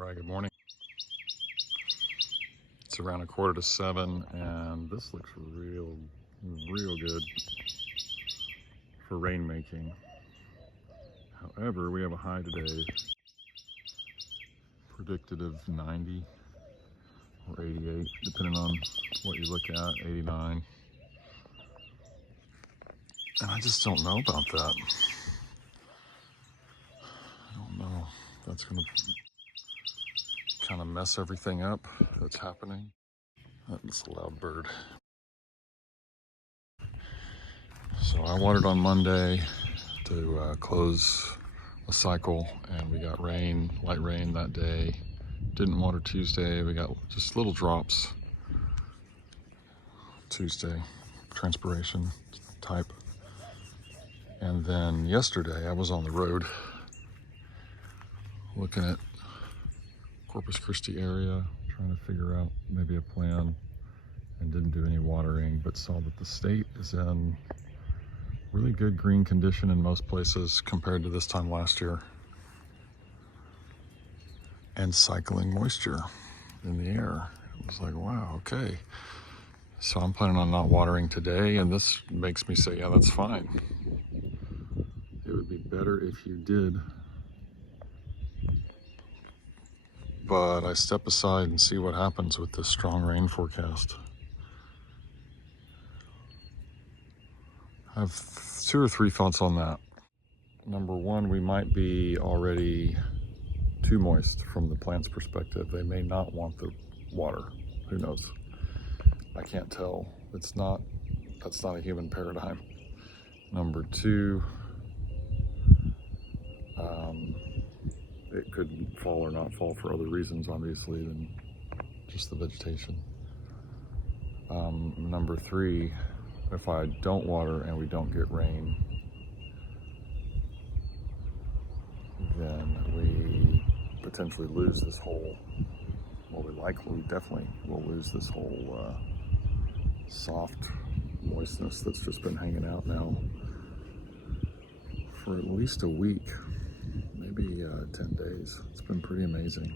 Right, good morning. It's around 6:45, and this looks real good for rainmaking. However, we have a high today, predicted of 90 or 88, depending on what you look at, 89. And I just don't know about that. I don't know. That's gonna kind of mess everything up that's happening. That's a loud bird. So I watered on Monday to close a cycle, and we got rain, light rain that day. Didn't water Tuesday. We got just little drops Tuesday, transpiration type. And then yesterday I was on the road looking at Corpus Christi area, trying to figure out maybe a plan, and didn't do any watering, but saw that the state is in really good green condition in most places compared to this time last year, and cycling moisture in the air. It was like, wow, okay. So I'm planning on not watering today, and this makes me say, yeah, that's fine. It would be better if you did. But I step aside and see what happens with this strong rain forecast. I have 2 or 3 thoughts on that. Number one, we might be already too moist from the plant's perspective. They may not want the water. Who knows? I can't tell. That's not a human paradigm. Number two, it could fall or not fall for other reasons, obviously, than just the vegetation. Number three, if I don't water and we don't get rain, then we potentially lose this whole, well, we definitely will lose this whole soft moistness that's just been hanging out now for at least a week, maybe 10 days. It's been pretty amazing,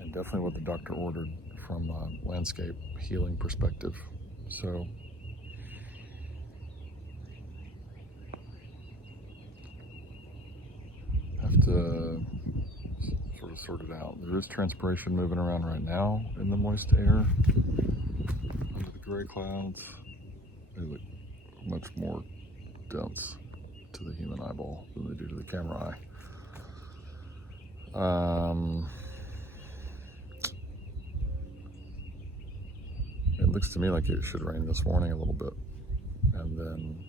and definitely what the doctor ordered from a landscape healing perspective. So have to sort of sort it out. There is transpiration moving around right now in the moist air under the gray clouds. They look much more dense to the human eyeball than they do to the camera eye. It looks to me like it should rain this morning a little bit, and then,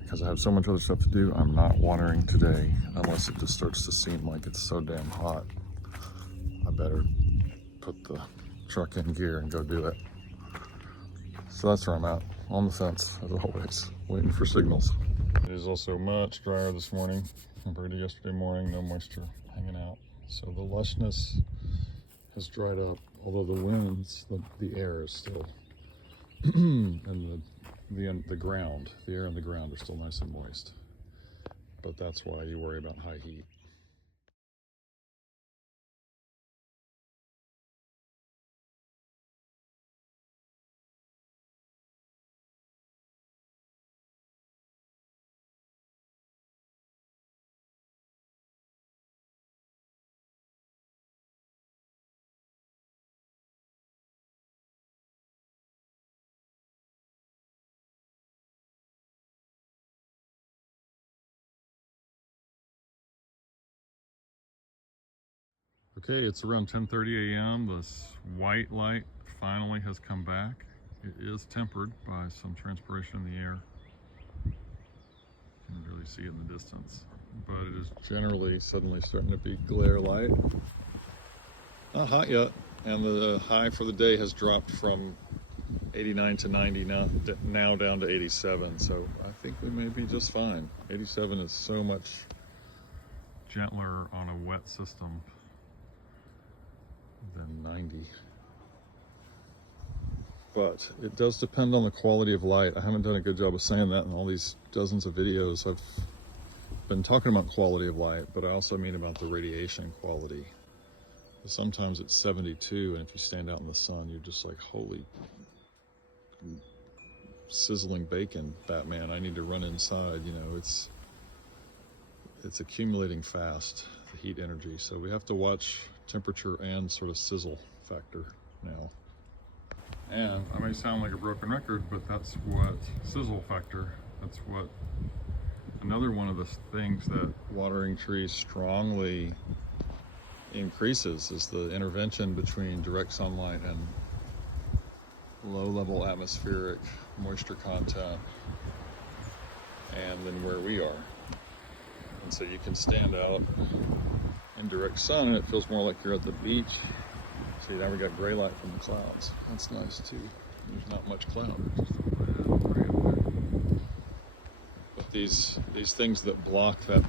because I have so much other stuff to do, I'm not watering today unless it just starts to seem like it's so damn hot. I better put the truck in gear and go do it. So that's where I'm at, on the fence, as always, waiting for signals. It is also much drier this morning compared to yesterday morning. No moisture hanging out. So the lushness has dried up, although the winds, the air is still, and the ground, the air and the ground are still nice and moist. But that's why you worry about high heat. Okay, it's around 10:30 a.m. This white light finally has come back. It is tempered by some transpiration in the air. You can really see it in the distance, but it is generally suddenly starting to be glare light. Not hot yet, and the high for the day has dropped from 89 to 90 now down to 87, so I think we may be just fine. 87 is so much gentler on a wet system than 90. But it does depend on the quality of light. I haven't done a good job of saying that in all these dozens of videos I've been talking about quality of light, but I also mean about the radiation quality. Sometimes it's 72, and if you stand out in the sun, you're just like, holy sizzling bacon, Batman, I need to run inside. You know, it's accumulating fast, the heat energy. So we have to watch temperature and sort of sizzle factor now. And I may sound like a broken record, but that's what sizzle factor, that's what another one of the things that watering trees strongly increases is the intervention between direct sunlight and low-level atmospheric moisture content, and then where we are. And so you can stand out in direct sun and it feels more like you're at the beach. See, now we got gray light from the clouds. That's nice too. There's not much cloud. Just gray up there. But these things that block that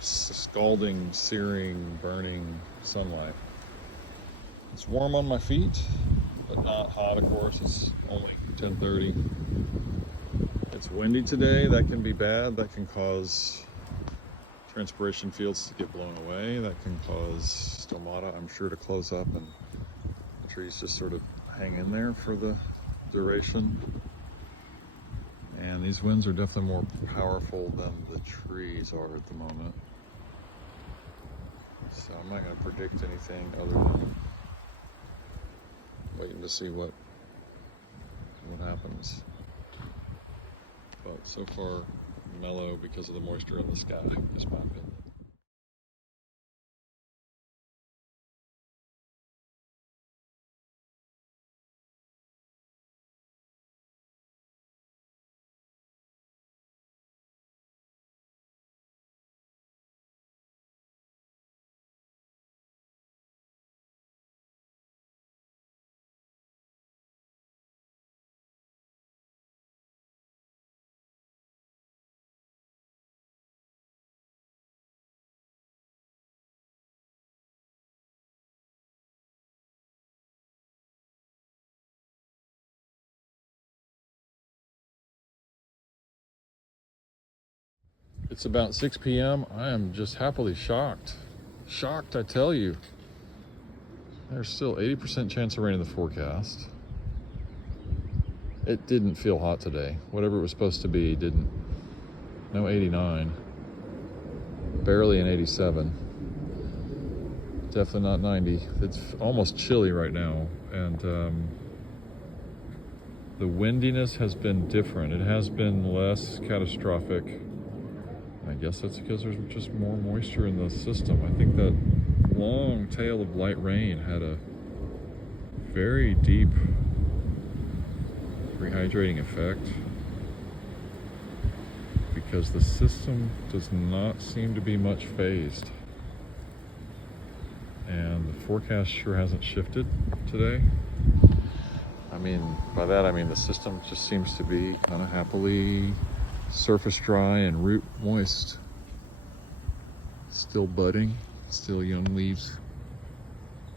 scalding, searing, burning sunlight. It's warm on my feet, but not hot, of course. It's only 10:30. It's windy today. That can be bad. That can cause transpiration fields to get blown away. That can cause stomata, I'm sure, to close up, and the trees just sort of hang in there for the duration. And these winds are definitely more powerful than the trees are at the moment. So I'm not going to predict anything other than waiting to see what happens. But so far, mellow because of the moisture in the sky, is my opinion. It's about 6 p.m. I am just happily shocked. Shocked, I tell you. There's still 80% chance of rain in the forecast. It didn't feel hot today. Whatever it was supposed to be didn't. No 89. Barely an 87. Definitely not 90. It's almost chilly right now. And the windiness has been different. It has been less catastrophic. I guess that's because there's just more moisture in the system. I think that long tail of light rain had a very deep rehydrating effect because the system does not seem to be much phased. And the forecast sure hasn't shifted today. I mean, by that I mean the system just seems to be kind of happily surface dry and root moist. Still budding, still young leaves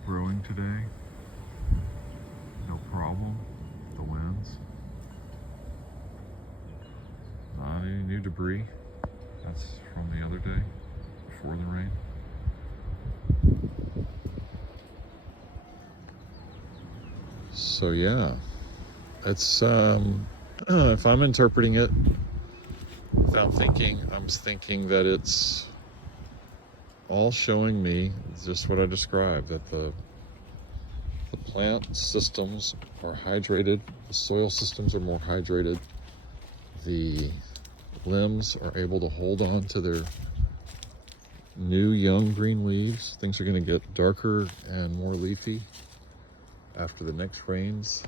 growing today. No problem. The winds. Not any new debris. That's from the other day before the rain. So yeah, it's if I'm interpreting it without thinking, I'm thinking that it's all showing me just what I described, that the plant systems are hydrated, the soil systems are more hydrated, the limbs are able to hold on to their new young green leaves. Things are going to get darker and more leafy after the next rains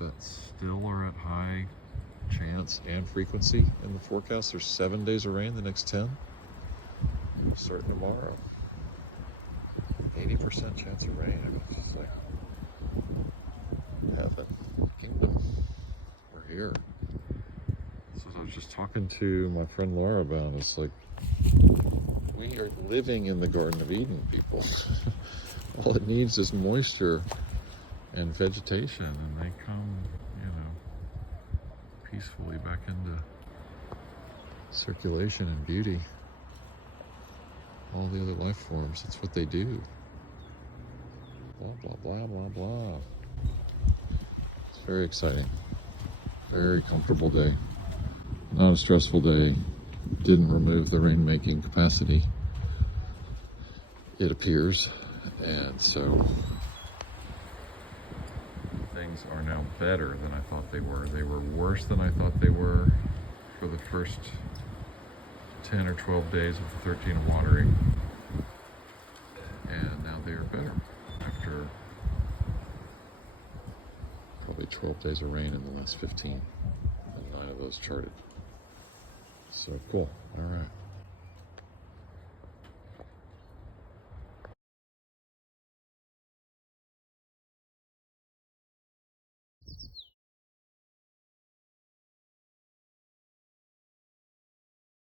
that still are at high chance and frequency in the forecast. There's 7 days of rain, the next 10 starting tomorrow. 80% chance of rain. I mean, it's just like heaven, kingdom. We're here. So I was just talking to my friend Laura about it. It's like we are living in the Garden of Eden, people. All it needs is moisture and vegetation, and they come, peacefully back into circulation and beauty. all the other life forms. It's what they do. Blah, blah, blah, blah, blah. It's very exciting. Very comfortable day. Not a stressful day. Didn't remove the rain-making capacity, it appears. And so things are now better than I thought they were. They were worse than I thought they were for the first 10 or 12 days of the 13 of watering. And now they are better after probably 12 days of rain in the last 15, and 9 of those charted. So cool. All right.